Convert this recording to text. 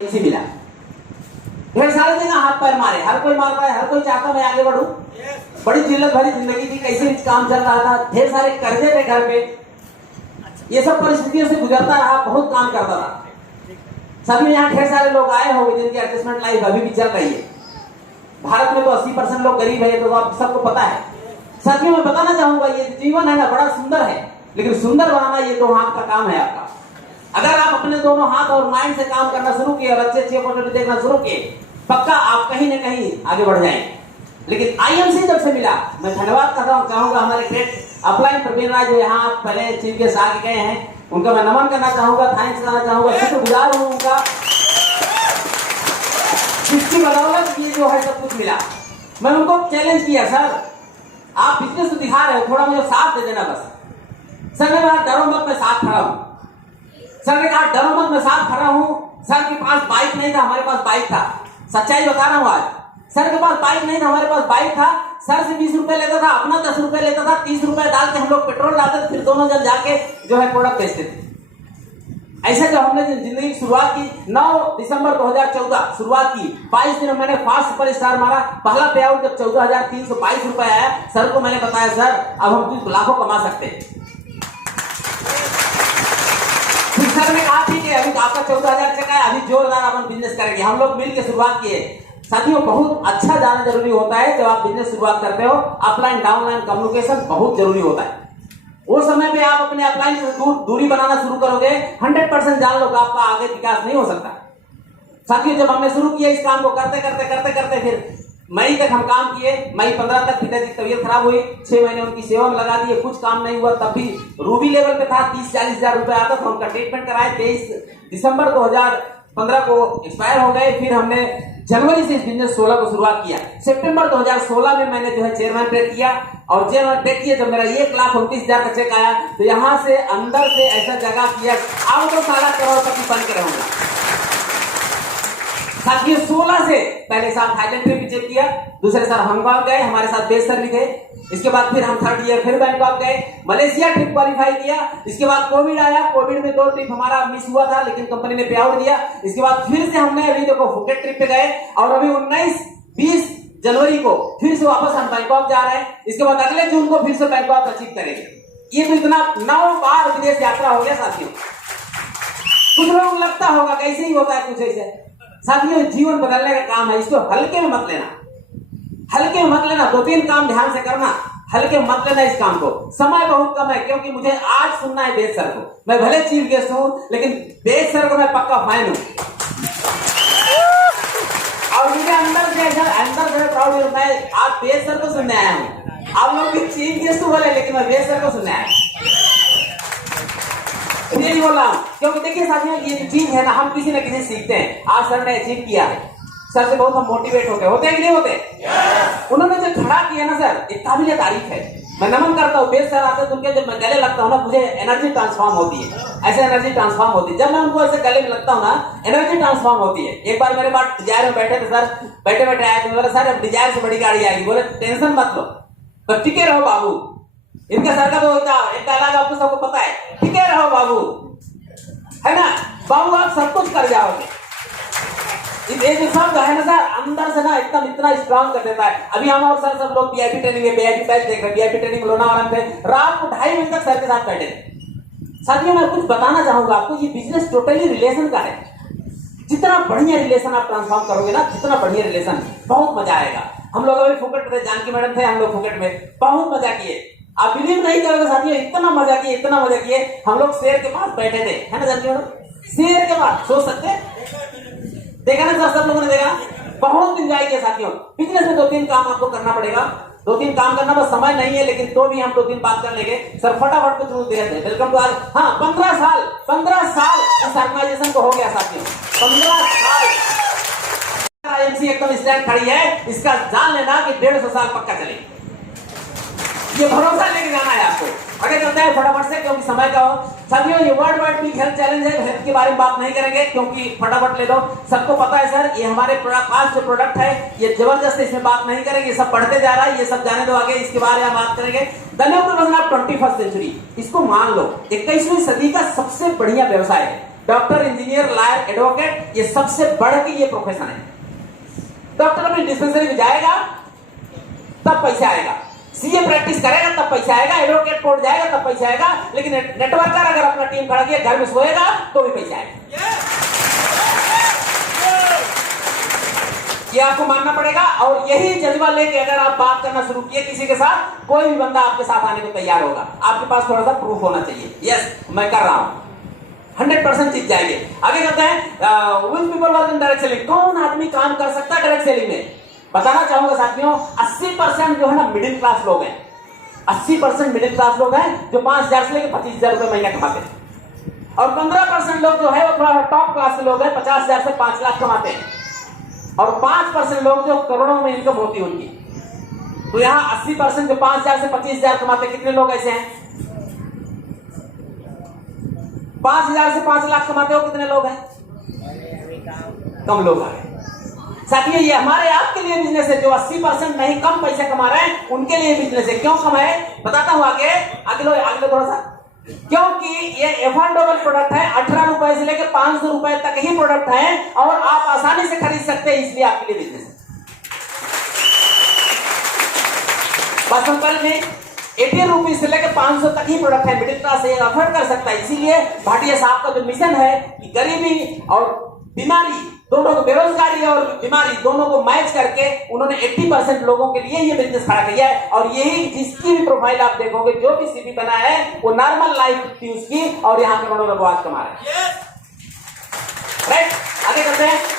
इसी मिला ढेर सारे दिन हाथ पैर मारे, हर कोई मार रहा है, हर कोई चाहता मैं आगे बढ़ूं। बड़ी जिल्लत भरी जिंदगी थी, कैसे काम चल रहा था, ढेर सारे कर्जे थे घर पे, ये सब परिस्थितियों से गुजरता रहा, बहुत काम करता रहा। सभी यहाँ ढेर सारे लोग आए होंगे जिनकी एडजस्टमेंट लाइफ अभी भी चल रही है। भारत में तो 80% लोग गरीब है, तो आप सबको पता है। साथियों मैं बताना चाहूंगा, ये जीवन है ना बड़ा सुंदर है, लेकिन सुंदर बनाना ये दो हाथ का काम है आपका। अगर आप अपने दोनों हाथ और माइंड से काम करना शुरू किए और अच्छे अच्छे अपॉर्चुनिटी देखना शुरू किए, पक्का आप कहीं न कहीं आगे बढ़ जाएंगे। लेकिन आईएमसी जब से मिला, मैं धन्यवाद करना चाहूंगा हमारे ग्रेट अपलाइन प्रवीण राय जो यहाँ पहले चीफ गेस्ट आके गए हैं, उनका मैं नमन करना चाहूंगा, थैंक्स करना चाहूंगा, शुक्रगुजार हूँ उनका, जिसकी बदौलत ये जो है सब कुछ मिला। मैं उनको चैलेंज किया, सर आप बिजनेस तो दिखा रहे हो, थोड़ा मुझे साथ दे देना बस। सर ने कहा डरो मत, मैं साथ खड़ा हूं। सर ने कहा डरो मत, मैं साथ खड़ा हूं। सर के पास बाइक नहीं था, हमारे पास बाइक था। सच्चाई बता रहा हूं आज, सर के पास बाइक नहीं था, हमारे पास बाइक था। सर से 20 रुपए लेता था, अपना 10 रुपए लेता था, 30 रुपए डाल के हम लोग पेट्रोल डालते थे, फिर दोनों जन जाके जो है प्रोडक्ट बेचते थे। ऐसे जब हमने जिंदगी की शुरुआत की, 9 दिसंबर 2014 शुरुआत की, 22 दिन मैंने फास्ट सुपर स्टार मारा। पहला पे आउट जब 14,322 रुपए आया, सर को मैंने बताया सर अब हम कुछ लाखों कमा सकते हैं। सर ने कहा ठीक है, अभी तो आपका 14,000 चका है, अभी जोरदार अपन बिजनेस करेंगे। हम लोग मिलकर शुरुआत किए। साथियों बहुत अच्छा जानना जरूरी होता है जब आप बिजनेस शुरुआत करते हो, अपलाइन डाउनलाइन कम्युनिकेशन बहुत जरूरी होता है। वो समय पे आप अपने अपलाइन से दूरी बनाना शुरू करोगे, 100% जान लो आपका आगे विकास नहीं हो सकता। साथियों जब हमने शुरू किया इस काम को करते करते फिर मई तक हम काम किए। मई 15 तक पिताजी की तबीयत खराब हुई, 6 महीने उनकी सेवा में लगा दिए, कुछ काम नहीं हुआ। तब भी रूबी लेवल पे था, 30-40 हजार रुपए आता था। उनका ट्रीटमेंट कराए, 23 दिसंबर 2015 को एक्सपायर हो गए। फिर हमने जनवरी से इस बिजनेस 16 को शुरुआत किया। सितंबर 2016 में मैंने जो है चेयरमैन पे किया, और चेयरमैन पे किया जब मेरा 1,29,000 का चेक आया, तो यहाँ से अंदर से ऐसा जगह किया अब तो सारा करोड़पति बन के रहूंगा। साथियों 16 से पहले साल थाईलैंड ट्रिप चेक किया, दूसरे साल हांगकांग गए, हमारे साथ बेस सर भी थे। इसके बाद फिर हम 3rd ईयर फिर बैंकॉक गए, मलेशिया ट्रिप क्वालिफाई किया। इसके बाद कोविड आया, कोविड में 2 ट्रिप हमारा मिस हुआ था, लेकिन कंपनी ने पे आउट दिया। इसके बाद फिर से हमने अभी देखो फुकेट ट्रिप पे गए, और अभी 19-20 जनवरी को फिर से वापस हम बैंकॉक जा रहे हैं। इसके बाद अगले जून को फिर से बैंकॉक अचीव करेंगे। ये तो इतना 9 बार विदेश यात्रा हो गया साथियों। कुछ लोगों को लगता होगा कैसे ही होता है, कुछ ऐसे। साथियों जीवन बदलने का काम है, इसको हल्के में मत लेना, हल्के में मत लेना। 2-3 काम ध्यान से करना, हल्के में मत लेना इस काम को। समय बहुत कम है, क्योंकि मुझे आज सुनना है बेस सर को। मैं भले चीफ गेस्ट हूं, लेकिन बेस सर को मैं पक्का फैन हूं, और मुझे अंदर से प्राउड है। मैं आज बेस सर को सुनने आया हूं। आप लोग भी चीफ गेस्ट बोले, लेकिन मैं बेस सर को सुनने आया हूं। नहीं बोल रहा हूं, क्योंकि देखिए साथियों ये चीज है ना, हम किसी न किसी सीखते हैं। आज सर ने अचीव किया है, सर से बहुत हम मोटिवेट होते हैं कि नहीं होते? उन्होंने जो खड़ा किया ना सर, एक काबिल तारीफ है। मैं नमन करता हूँ। बेस सर आते तो उनके जब मैं गले लगता हूँ ना, मुझे एनर्जी ट्रांसफॉर्म होती है, ऐसे एनर्जी ट्रांसफॉर्म होती है। जब मैं उनको ऐसे गले में लगता हूँ ना, एनर्जी ट्रांसफॉर्म होती है। एक बार मेरे पास डिजायर में बैठे थे सर, बैठे आए थे, बोले सर अब डिजायर से बड़ी गाड़ी आएगी। बोले टेंशन मत लो, पर टिके रहो बाबू। इनका सर का तो एक डायलॉग आपको सबको पता है, टिके रहो बाबू, है ना बाबू, आप सब कुछ कर जाओगे। ये जो शब्द है ना सर, अंदर से ना एकदम इतना स्ट्रांग कर देता है। अभी हम और सर सब लोग वीआईपी ट्रेनिंग में वीआईपी बैच देख रहे हैं, वीआईपी ट्रेनिंग लोनावाला में थे, रात को 2:30 बजे तक सर के साथ बैठे थे। साथियों मैं कुछ बताना चाहूंगा आपको, ये बिजनेस टोटली रिलेशन का है। जितना बढ़िया रिलेशन आप ट्रांसफॉर्म करोगे ना, जितना बढ़िया रिलेशन, बहुत मजा आएगा। हम लोग अभी फुकेट थे, जानकी मैडम थे, हम लोग फुकेट में बहुत मजा किए। आप बिलीव नहीं करोगे साथियों, इतना मजा किए। हम लोग शेर के पास बैठे थे, है ना जानकी मैडम, शेर के पास, सोच सकते देखा ना सर, सब लोगों ने देखा, बहुत इंजॉय किया साथियों। बिजनेस में 2-3 काम आपको करना पड़ेगा, 2-3 काम करना, बस समय नहीं है, लेकिन तो भी हम 2-3 बात कर लेंगे। सर फटाफट कुछ दे दें। वेलकम टू आज। हाँ 15 साल इस ऑर्गेनाइजेशन को हो गया साथियों, 15 साल। आईएमसी एकदम स्टैंड खड़ी है, इसका जान लेना कि 150 साल पक्का चलेगी। ये भरोसा लेके जाना है आपको। आगे चलते हैं फटाफट से, क्योंकि समय का हो। साथियों ये world wide big health challenge है, हेल्थ के बारे में बात नहीं करेंगे, क्योंकि फटाफट ले लो। सबको पता है सर, ये हमारे पास जो प्रोडक्ट है ये जबरदस्त, इसमें बात नहीं करेंगे, सब बढ़ते जा रहा है, ये सब जाने दो आगे, इसके बारे में बात करेंगे। द न्यू 21st सेंचुरी, इसको मान लो 21वीं सदी का सबसे बढ़िया व्यवसाय है। डॉक्टर, इंजीनियर, लॉयर, एडवोकेट, ये सबसे बढ़ के ये प्रोफेशन है। डॉक्टर अपनी डिस्पेंसरी में जाएगा तब पैसा आएगा, सीए प्रैक्टिस करेगा तब पैसा आएगा, एडवोकेट कोर्ट जाएगा तब पैसा आएगा, लेकिन नेटवर्कर अगर अपना टीम खड़ा किया घर में सोएगा तो भी पैसा आएगा। ये आपको मानना पड़ेगा। और यही जज्बा लेके अगर आप बात करना शुरू किए किसी के साथ, कोई भी बंदा आपके साथ आने को तैयार होगा। आपके पास थोड़ा सा प्रूफ होना चाहिए, यस मैं कर रहा हूं, 100% जीत जाएंगे। आगे कहते हैं which people work in direct selling, कौन आदमी काम कर सकता है डायरेक्ट सेलिंग में? बताना चाहूंगा साथियों, 80% जो है ना मिडिल क्लास लोग हैं। 80% मिडिल क्लास लोग हैं जो 5,000 से लेकर 25,000 रुपए महीना कमाते हैं, और 15% लोग जो है वो थोड़ा टॉप क्लास के लोग हैं, 50,000 से 5 लाख कमाते हैं, और 5% लोग जो करोड़ों में इनकम होती है उनकी। तो यहाँ 80% जो 5,000 से 25,000 कमाते, कितने लोग ऐसे हैं? 5,000 से 5 लाख कमाते हो कितने लोग हैं? कम लोग हैं। साथियों ये हमारे आपके लिए बिजनेस है। जो 80% नहीं कम पैसा कमा रहे हैं उनके लिए बिजनेस है। क्यों कमाए बताता हूं आगे आगे थोड़ा सा। क्योंकि ये एफोर्डेबल प्रोडक्ट है, 18 रुपए से लेकर 500 रुपए तक ही प्रोडक्ट है और आप आसानी से खरीद सकते हैं, इसलिए आपके लिए बिजनेस है। बस सिंपल में 80 रुपीज से लेकर 500 तक ही प्रोडक्ट है, मिडिल क्लास अफोर्ड कर सकता है। इसीलिए भाटिया साहब का जो मिशन है कि गरीबी और बीमारी दोनों को, बेरोजगारी और बीमारी दोनों को मैच करके उन्होंने 80% लोगों के लिए ये बिजनेस खड़ा किया है। और यही जिसकी भी प्रोफाइल आप देखोगे, जो भी सीवी बना है वो नॉर्मल लाइफ थी उसकी, और यहाँ पे उन्होंने बहुत कमा रहे हैं। राइट, आगे करते हैं।